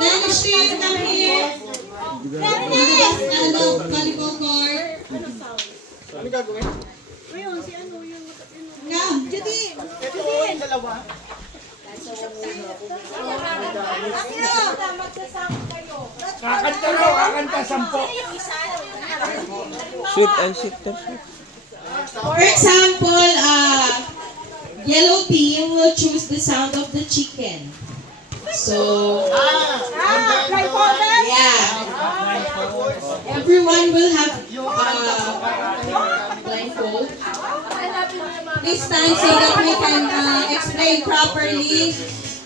Then Shane, come here. Volleyball court. Ano gagawin? Ayun, si ano yung... Come. Judy! Ito yung dalawa. Kakanta raw, kakanta 10. Shoot, I shoot, shoot. For example, yellow team will choose the sound of the chicken. So, yeah. Everyone will have blindfold. Please stand so that we can explain properly.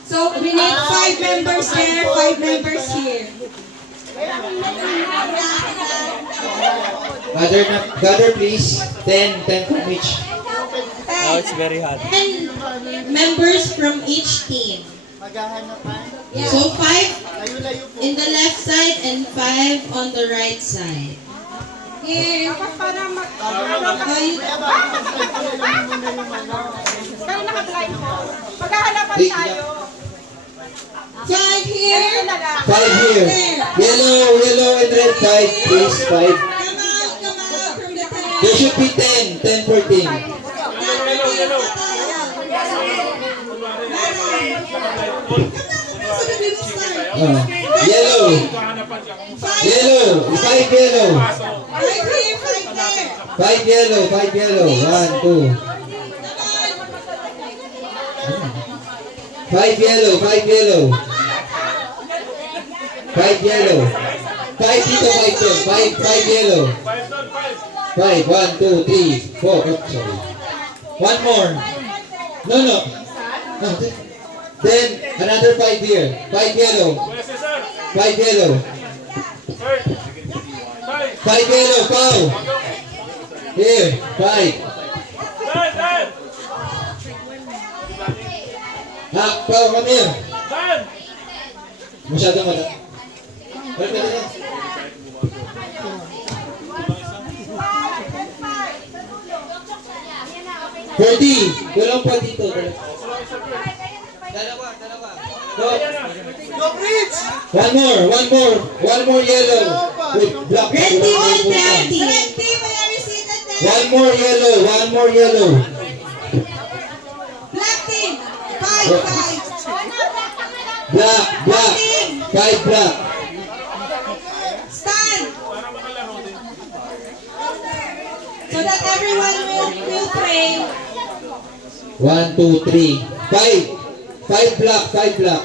So, we need 5 members there, 5 members here. Gather please. 10 from each. Now it's very hot. 10 members from each team. Maghahanapan. So 5 Layo-layo po. in the left side and 5 on the right side. Here. Para mag... Kaya bakit mag-slide ko nila muna yung ano. Kaya naka-blind mo. Maghahanapan tayo. 5 here. 5 here. Yellow and red 5 please. 5. Come out from the top. There should be 10. 10 per team. Yellow. 5 yellow. 5 here, 5 there. 5 yellow. 5 yellow. 1, 2. 5 yellow. 5 yellow. 5 yellow. 5 dito, 5 doon. 5 yellow. 5, 1, 2, 3, 4. Oh, sorry. One more. No. Then, another 5 here. 5 yellow. 5 yellow. 5 yellow, Pau. Here, 5. Pau, come here. Masyadong mata. Balik ka dito. 40. Walang pa dito. Dalawa. Go. Go, Rich! One more yellow. With black. Red team and black team. Red team, we are seated there. One more yellow. Black team. 5, 5. Black. 5 black. Stand. So that everyone will pray. 1, 2, 3. 5 black. 5 black.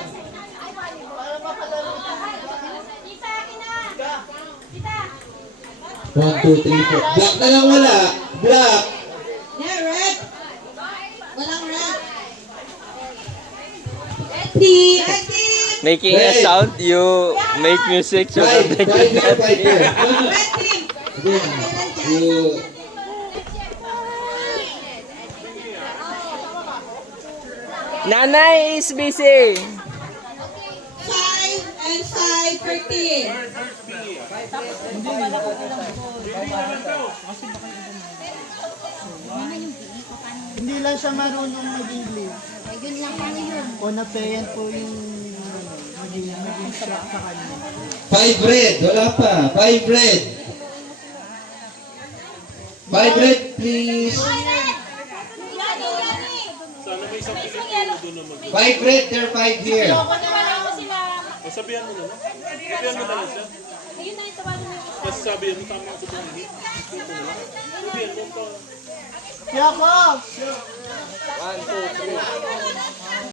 1, 2, 3, 4. Black na lang wala. Black. Yeah, red. Walang red. Red team. Red team. Making a sound, you make music so that 5 they can here, 5 here. Red team. Again, you... Nanay is busy. 5 and 5 per team. Hindi lang siya marunong mag-English. Yun lang kami yun. O na-payan po yung maging shock sa kanya. 5 red. Wala pa. 5 red. 5 red, please. 5 red. There are 5 here. Sabihan mo na, no? Sabihan mo na lang siya. Kasi sabihan mo tama sa tumingin. Sabihan mo pa. Yakov! 1, 2, 3.